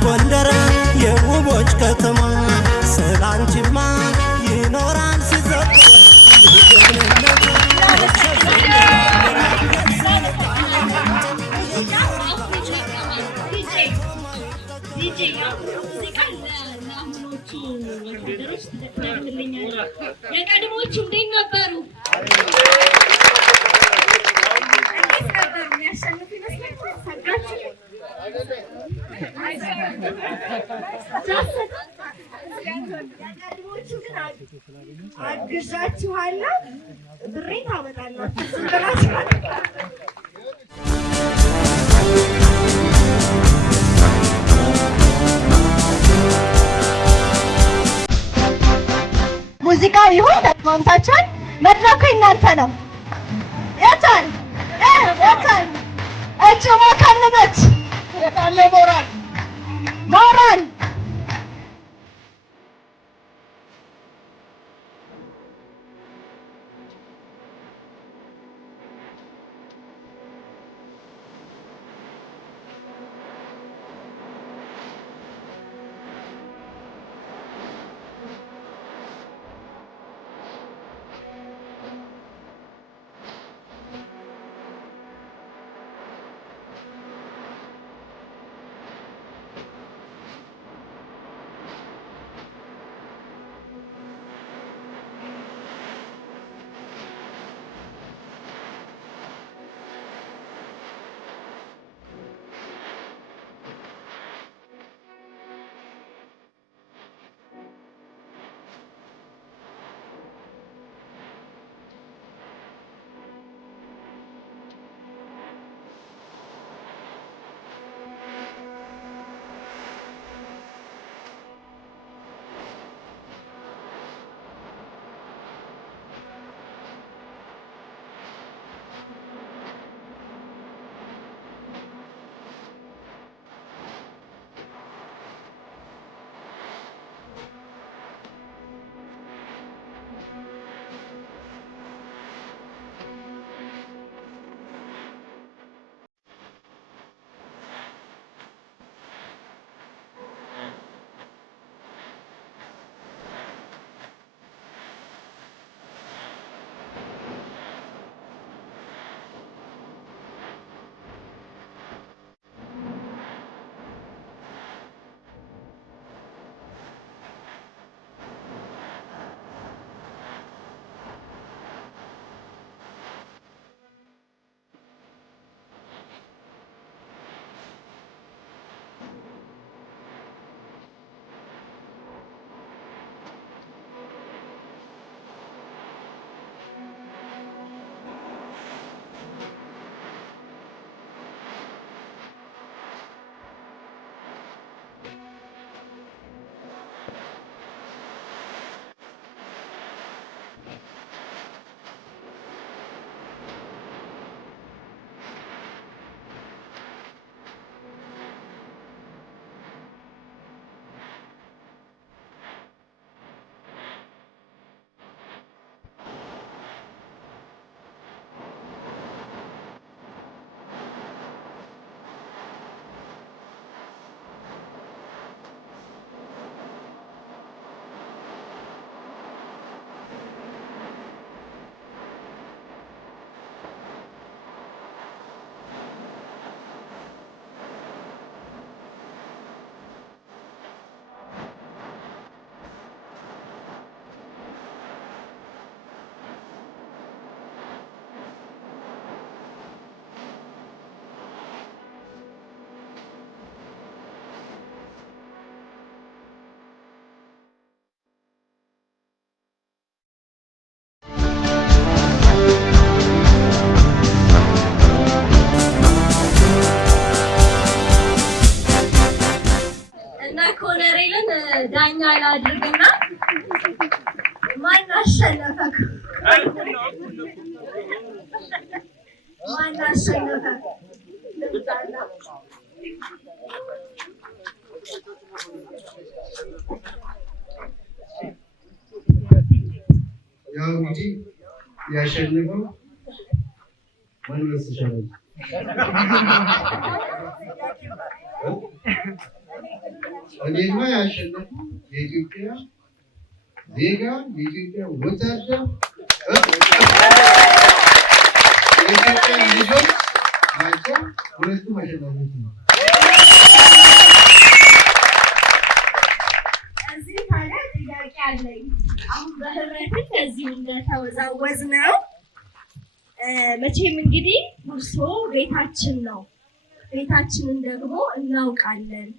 ጎንደር የውቦች ከተማ ስላንቺማ ይኖራል ሲዘከር የቀድሞቹ እንዴት ነበሩ? የሚያሸንፉ ይመስላችኋል? ሰጋችሁ የቀድሞቹ ግን አግዣችኋለሁ። ብሬን ታመጣላችሁ ስንበላችኋል። ሙዚቃው ይሁን ተስማምታችኋል? መድረኩ እናንተ ነው። የታል የታል እጅ ማካለች የታለ ሞራል ሞራል ዳኛ ላድርግና ማን አሸነፈ? ማን አሸነፈ? ያው እንግዲህ ያሸነፈው ማን ይመስልሻል? እኔማ ያሸነፈው የኢትዮጵያ ዜጋ የኢትዮጵያ ወታደር የኢትዮጵያ ልጆች ናቸው። ሁለቱም አሸናፊዎች ነው። እዚህ ታዲያ ጥያቄ አለኝ። አሁን በህብረት እንደዚሁ እንደተወዛወዝ ነው። መቼም እንግዲህ ሁርሶ ቤታችን ነው፣ ቤታችንን ደግሞ እናውቃለን።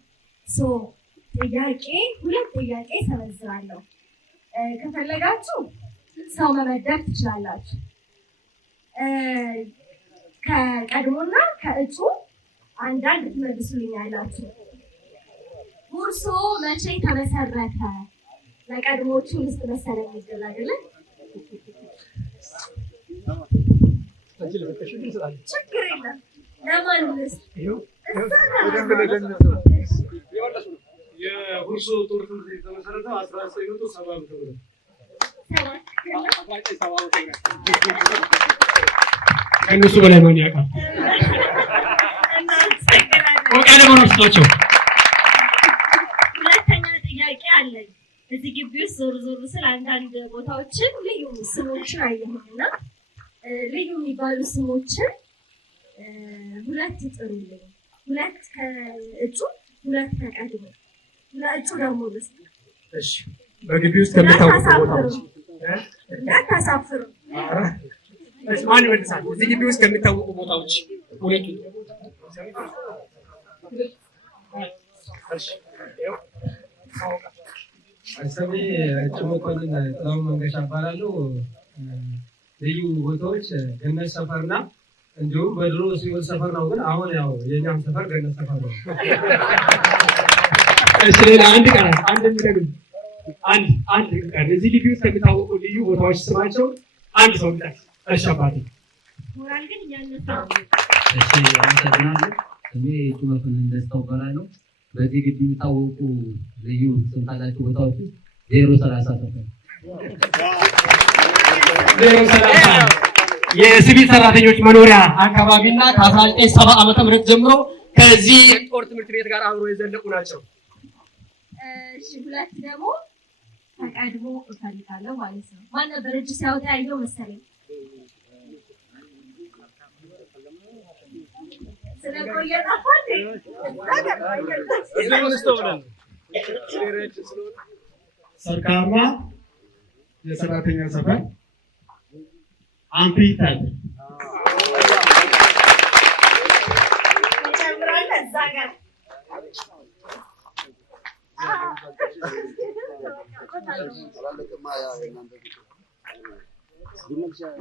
ሁለት ጥያቄ ሰበዝራለሁ። ከፈለጋችሁ ሰው መመደብ ትችላላችሁ። ከቀድሞና ከእጩ አንዳንድ ትመልሱልኛላችሁ። ሁርሶ መቼ ተመሰረተ? ለቀድሞቹ ውስጥ መሰለኝ ይገል አይደለ? ችግር የለም። ለማን ውስጥ የሁርሶ ጦር ትምህርት ቤት የተመሰረተው 1970 ከእነሱ በላይ ማን ያውቃል? ናቸው። ሁለተኛ ጥያቄ አለኝ። እዚህ ግቢ ውስጥ ዞር ስል አንዳንድ ቦታዎችን ልዩ ስሞችን አየሁና ልዩ የሚባሉ ስሞችን ሁለት ጥሩልኝ። ሁለት ከእጩ፣ ሁለት ከቀድሞ። ለእጩ ደግሞ ልስጥ። እሺ፣ በግቢ ውስጥ ከሚታወቁ ቦታዎች እንዳታሳፍሩ። እሺ፣ ማን ይመልሳል? እዚህ ግቢ ውስጥ ከሚታወቁ ቦታዎች ሁለቱ። ስሜ እጩ መኮንን ጥላሁን መንገሻ እባላለሁ። ልዩ ቦታዎች ገነት ሰፈርና እንዲሁም በድሮ ሲሆን ሰፈር ነው፣ ግን አሁን ያው የኛም ሰፈር ገነት ሰፈር ነው። እሺ፣ ሌላ አንድ ቀን እዚህ ግቢ ውስጥ ከሚታወቁ ልዩ ቦታዎች ስማቸው አንድ ሰው ቢጠቅስ። እሺ አባቴ። ሞራል ግን እያነሳ እሺ፣ አመሰግናለሁ። ስሜ እጩ መኮንን ደስታው እባላለሁ። በዚህ ግቢ የሚታወቁ ልዩ ስም ካላቸው ቦታዎች 030 ሰፈር የሲቪል ሰራተኞች መኖሪያ አካባቢና ከ1970 ዓመተ ምህረት ጀምሮ ከዚህ ጦር ትምህርት ቤት ጋር አብሮ የዘለቁ ናቸው። እሺ፣ ሁለት ደግሞ ተቀድሞ እፈልጋለሁ ማለት ነው። ማን ነበር እጅ ሲያወጣ ያየው መሰለኝ? ስለቆየ ጠፋት። ሰርካማ የሰራተኛ ሰፈር አምፒታል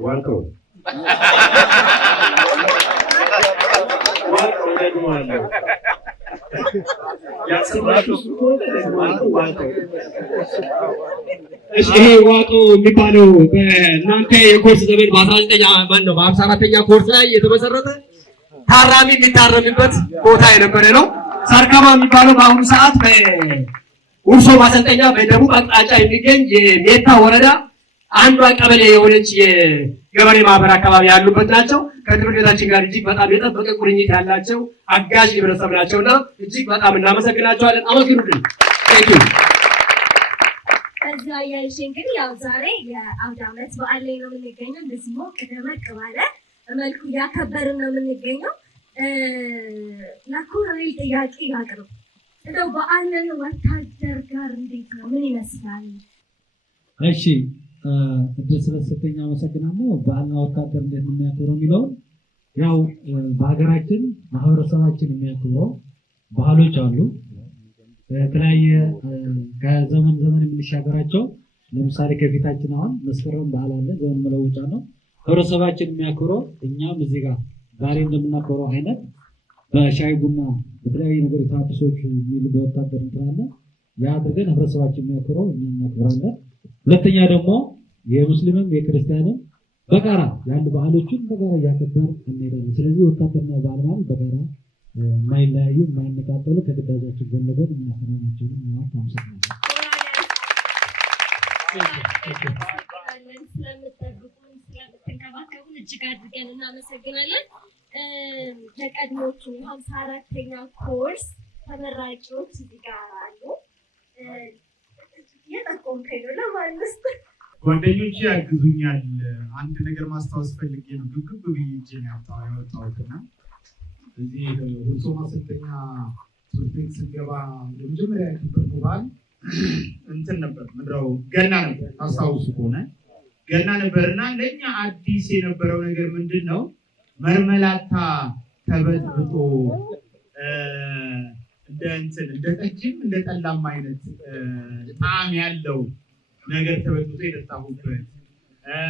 ዋልቶ ይሄ ዋጦ የሚባለው በእናንተ የኮርስ ዘመን በ54ኛ ኮርስ ላይ የተመሰረተ ታራሚ የሚታረምበት ቦታ የነበረ ነው። ሰርከማ የሚባለው በአሁኑ ሰዓት በሁርሶ ማሰልጠኛ በደቡብ አቅጣጫ የሚገኝ የሜታ ወረዳ አንዷ ቀበሌ የሆነች የገበሬ ማህበር አካባቢ ያሉበት ናቸው። ከትምህርት ቤታችን ጋር እጅግ በጣም የጠበቀ ቁርኝት ያላቸው አጋዥ ህብረተሰብ ናቸውና እጅግ በጣም እናመሰግናቸዋለን። አመስግኑልን። ቴንኪው። ከዚህ አያይሽ እንግዲህ ያው ዛሬ የአውደ ዓመት በዓል ላይ ነው የምንገኘው። እንደዚህ ሞቅ ደመቅ ባለ መልኩ እያከበርን ነው የምንገኘው። ለኮሎኔል ጥያቄ ያቅርብ። እንደው በዓልን ወታደር ጋር እንዴት ነው? ምን ይመስላል? እሺ፣ እድል ስለሰጠኝ አመሰግናለሁ። በዓልና ወታደር እንዴት ነው የሚያከብረው የሚለውን ያው በሀገራችን ማህበረሰባችን የሚያከብረው ባህሎች አሉ። የተለያየ ከዘመን ዘመን የምንሻገራቸው ለምሳሌ ከፊታችን አሁን መስከረም በዓል አለ፣ ዘመን መለወጫ ነው። ህብረተሰባችን የሚያከብረው እኛም እዚህ ጋር ዛሬ እንደምናከብረው አይነት በሻይ ቡና በተለያዩ ነገር ታድሶች የሚሉ በወታደር እንትን አለ። ያ አድርገን ህብረተሰባችን የሚያከብረው እኛ እናከብራለን። ሁለተኛ ደግሞ የሙስሊምም የክርስቲያንም በጋራ ያሉ ባህሎችን በጋራ እያከበር እንሄዳለን። ስለዚህ ወጣትና ባህል ማለት በጋራ የማይለያዩ የማይነጣጠሉ ከግዳጃችን ጎን ለጎን እናከናውናቸው ነው። አመሰግናለሁ። ስለምትጠብቁን ስለምትንከባከቡን እጅግ አድርገን እናመሰግናለን። ተቀድሞቹ 54ኛ ኮርስ ተመራቂዎች እዚህ ጋር አሉ። የጠቆምከኝ ነው ለማንስ ጓደኞቼ ያግዙኛል። አንድ ነገር ማስታወስ ፈልጌ ነው ግብግብ ብዬ እጄን ያወጣሁትና እዚህ ሁርሶ ማሰልጠኛ ትምህርት ቤት ስገባ የመጀመሪያ ያከበርነው በዓል እንትን ነበር፣ ምንድነው ገና ነበር። ታስታውሱ ከሆነ ገና ነበርና ለኛ አዲስ የነበረው ነገር ምንድነው መርመላታ ተበጥብጦ እንደ ጠጅም እንደ ጠላም አይነት ጣዕም ያለው ነገር ተበጥብጦ የጠጣሁበት።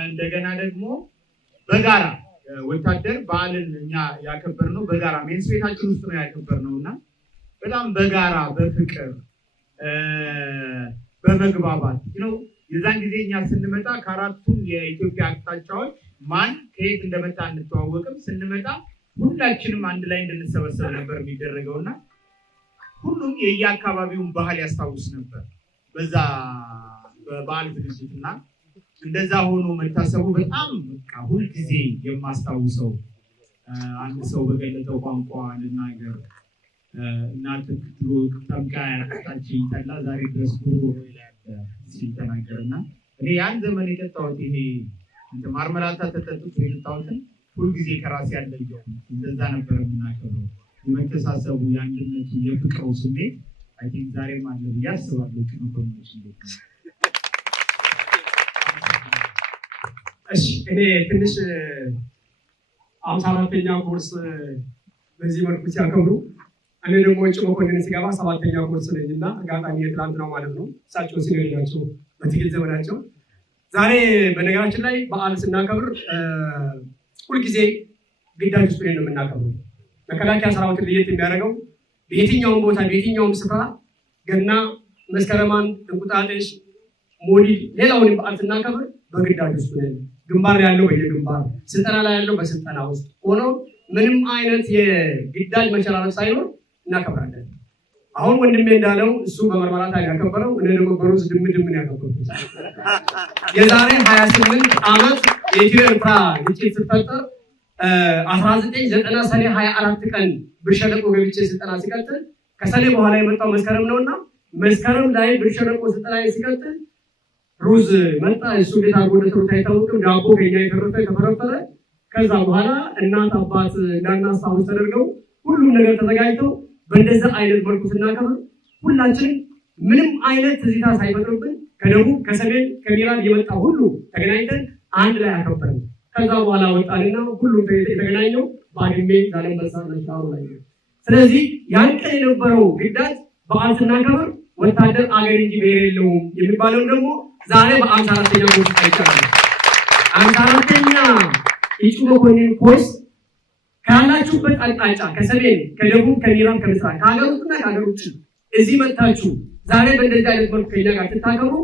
እንደገና ደግሞ በጋራ ወታደር በዓልን እኛ ያከበርነው በጋራ ሜንስ ቤታችን ውስጥ ነው ያከበርነው እና በጣም በጋራ በፍቅር በመግባባት ነው። የዛን ጊዜ እኛ ስንመጣ ከአራቱም የኢትዮጵያ አቅጣጫዎች ማን ከየት እንደመጣ እንተዋወቅም። ስንመጣ ሁላችንም አንድ ላይ እንድንሰበሰብ ነበር የሚደረገውና ሁሉም የየአካባቢውን ባህል ያስታውስ ነበር በዛ በበዓል ዝግጅትና እንደዛ ሆኖ መታሰቡ በጣም በቃ ሁልጊዜ የማስታውሰው አንድ ሰው በገለጠው ቋንቋ ልናገር እናት ድሮ ጠምቃ ያጠጣችኝ ጠላ ዛሬ ድረስ ጉሮ ሲል ተናገርና እኔ ያን ዘመን የጠጣሁት ይሄ ማርመላታ ተጠጥቶ የጠጣሁትን ሁልጊዜ ከራሴ ያለየው እንደዛ ነበር የምናከብረው። የመተሳሰቡ የአንድነቱ የፍቅሩ ስሜት አይ ቲንክ ዛሬም አለ ብዬ አስባለሁ። መኮንኖች እሺ እኔ ትንሽ 54ኛ ኮርስ በዚህ መልኩ ሲያከብሩ እኔ ደግሞ እጩ መኮንን ሲገባ 7ኛ ኮርስ ነኝ እና አጋጣሚ የትላንት ነው ማለት ነው። እሳቸው ሲነግሯቸው በትግል ዘመናቸው ዛሬ በነገራችን ላይ በዓል ስናከብር ሁልጊዜ ግዳጅ ውስጥ ነው የምናከብረው። መከላከያ ሰራዊት ለየት የሚያደርገው በየትኛውም ቦታ በየትኛውም ስፍራ ገና፣ መስከረማን፣ እንቁጣጣሽ፣ ሞሊድ ሌላውን በዓል ስናከብር በግዳጅ ውስጥ ነው። ግንባር ያለው በየግንባር ስልጠና ላይ ያለው በስልጠና ውስጥ ሆኖ ምንም አይነት የግዳጅ መሸራረፍ ሳይኖር እናከብራለን። አሁን ወንድሜ እንዳለው እሱ በመርመራታ ያከበረው እኔ ደግሞ በሩዝ ድምድም ያከበርኩት። የዛሬ 28 ዓመት የኢትዮ ኤርትራ ግጭት ሲፈጠር 1990 ሰኔ 24 ቀን ብር ሸለቆ ገብቼ ስልጠና ሲቀጥል ከሰኔ በኋላ የመጣው መስከረም ነውና መስከረም ላይ ብር ሸለቆ ስልጠና ሲቀጥል ሩዝ መጣ። እሱ ቤት አጎደተሩት አይታወቅም። ዳቦ ከኛ የተረፈ ተፈረፈረ። ከዛ በኋላ እናት አባት እንዳናስታውስ ተደርገው ሁሉም ነገር ተዘጋጅተው በእንደዛ አይነት መልኩ ስናከብር ሁላችንም ምንም አይነት ትዝታ ሳይፈጥርብን ከደቡብ ከሰሜን ከምዕራብ የመጣ ሁሉ ተገናኝተን አንድ ላይ አከበርን። ከዛ በኋላ ወጣንና ሁሉም የተገናኘው ባድሜ ዛላንበሳ መሻሩ ላይ ነው። ስለዚህ ያን ቀን የነበረው ግዳጅ በዓል ስናከብር ወታደር አገር እንጂ ብሔር የለውም የሚባለው ደግሞ ዛሬ በ54ኛ ኮርስ አይቻልም። 54ኛ እጩ መኮንን ኮርስ ካላችሁበት አቅጣጫ ከሰሜን፣ ከደቡብ፣ ከምዕራብ፣ ከምስራቅ ከሀገር ውስጥና ከሀገር ውጭ እዚህ መጥታችሁ ዛሬ በእንደዚህ አይነት መልኩ ከኛ ጋር ትታከብሩ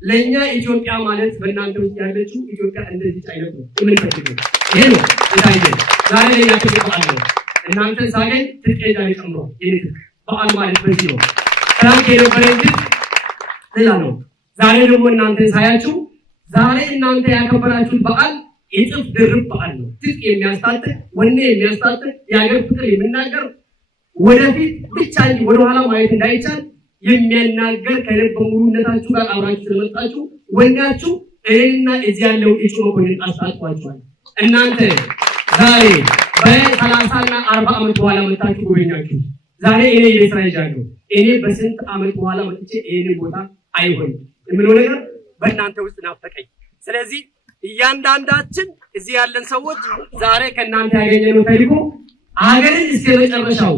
ለእኛ ኢትዮጵያ ማለት በእናንተ ውስጥ ያለችው ኢትዮጵያ እንደዚህ አይነት ነው የምንፈልገው። ይሄ ነው የታየን ዛሬ ለኛ ትልቅ በዓል ነው። እናንተን ሳገኝ ትጥቄ ዛሬ ጨምሯል። የኔ ትጥቅ በዓል ማለት በዚህ ነው። ትናንት የነበረን ትጥቅ ሌላ ነው። ዛሬ ደግሞ እናንተን ሳያችሁ ዛሬ እናንተ ያከበራችሁት በዓል የጥፍ ድርብ በዓል ነው። ትጥቅ የሚያስታጥቅ ወኔ የሚያስታጥቅ የሀገር ፍቅር የሚናገር ወደፊት ብቻ እንጂ ወደኋላ ማየት እንዳይቻል የሚያናገር ከልብ በሙሉነታችሁ ጋር አብራችሁ ስለመጣችሁ ወኔያችሁ እኔና እዚህ ያለው እጩ መኮንን አስታጥቋችኋል። እናንተ ዛሬ በ30 እና 40 ዓመት በኋላ መጣችሁ ጎበኛችሁ። ዛሬ እኔ የስራ ይዣለሁ። እኔ በስንት ዓመት በኋላ መጥቼ ይሄንን ቦታ አይሆንም የምለው ነገር በእናንተ ውስጥ ናፈቀኝ። ስለዚህ እያንዳንዳችን እዚህ ያለን ሰዎች ዛሬ ከእናንተ ያገኘነው ተልዕኮ አገርን እስከ መጨረሻው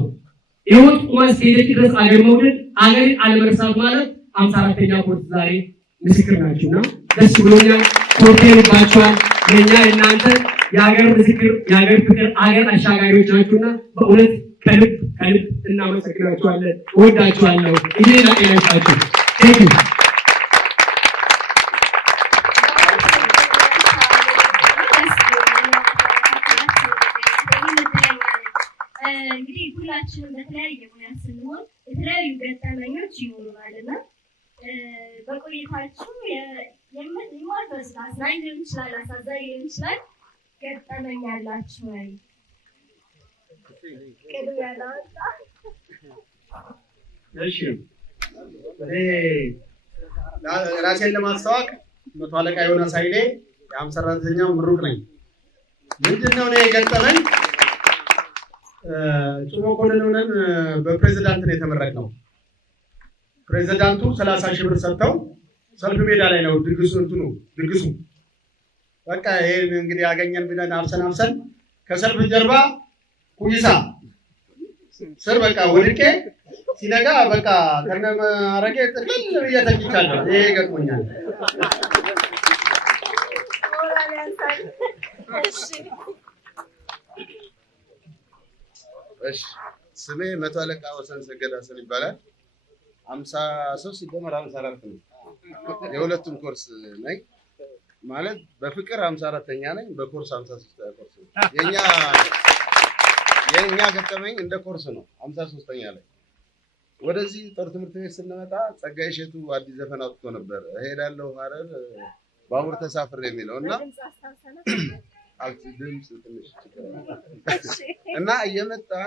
ይሁን ቁማስ ከሄደች ድረስ አገር መውደድ፣ አገርን አለመርሳት ማለት 54ኛ ኮርስ ዛሬ ምስክር ናችሁና ደስ ብሎኛል። ኮርቴንባችኋል። ለእኛ እናንተ የሀገር ምስክር፣ የሀገር ፍቅር፣ አገር አሻጋሪዎች ናችሁና በእውነት ከልብ እናመሰግናችኋለን። እወዳችኋለሁ። እድሜና ጤና ይስጣችሁ። ቴንክ ዩ። እንግዲህ ሁላችንም በተለያየ ሙያ ስንሆን የተለያዩ ገጠመኞች ይኖሩናልና በቆይታችሁ የማትረሱት አዝናኝ ሊሆን ይችላል፣ አሳዛኝ ሊሆን ይችላል። ገጠመኝ ያላችሁ ወይ? ቅድሚያ ላውጣ። እሺ፣ እኔ ራሴን ለማስተዋወቅ መቶ አለቃ ዮናስ ኃይሌ የ54ኛው ምሩቅ ነኝ። ምንድነው እኔ የገጠመኝ? እጩ መኮንን ሆነን በፕሬዝዳንት ነው የተመረቅነው። ፕሬዝዳንቱ 30 ሺህ ብር ሰጥተው ሰልፍ ሜዳ ላይ ነው ድግሱ። በቃ ይሄን እንግዲህ ያገኘን ብለን አብሰን ከሰልፍ ጀርባ ኩይሳ ስር በቃ ወድቄ ሲነጋ በቃ ከነማረቄ ጥቅልል ብዬ ተኝቻለሁ። ይሄ ገጥሞኛል። እሺ፣ ስሜ መቶ አለቃ ወሰን ሰገድ ሀሰን ይባላል። 53 ሲደመር 54 ነው። የሁለቱም ኮርስ ነኝ ማለት በፍቅር 54ኛ ነኝ፣ በኮርስ 53ኛ ኮርስ ነው። የኛ ገጠመኝ እንደ ኮርስ ነው 53ኛ ላይ። ወደዚህ ጦር ትምህርት ቤት ስንመጣ ጸጋዬ እሸቱ አዲስ ዘፈን አውጥቶ ነበር፣ እሄዳለሁ ሐረር ባቡር ተሳፍሬ የሚለው እና ድምፅ ትንሽ እና እየመጣ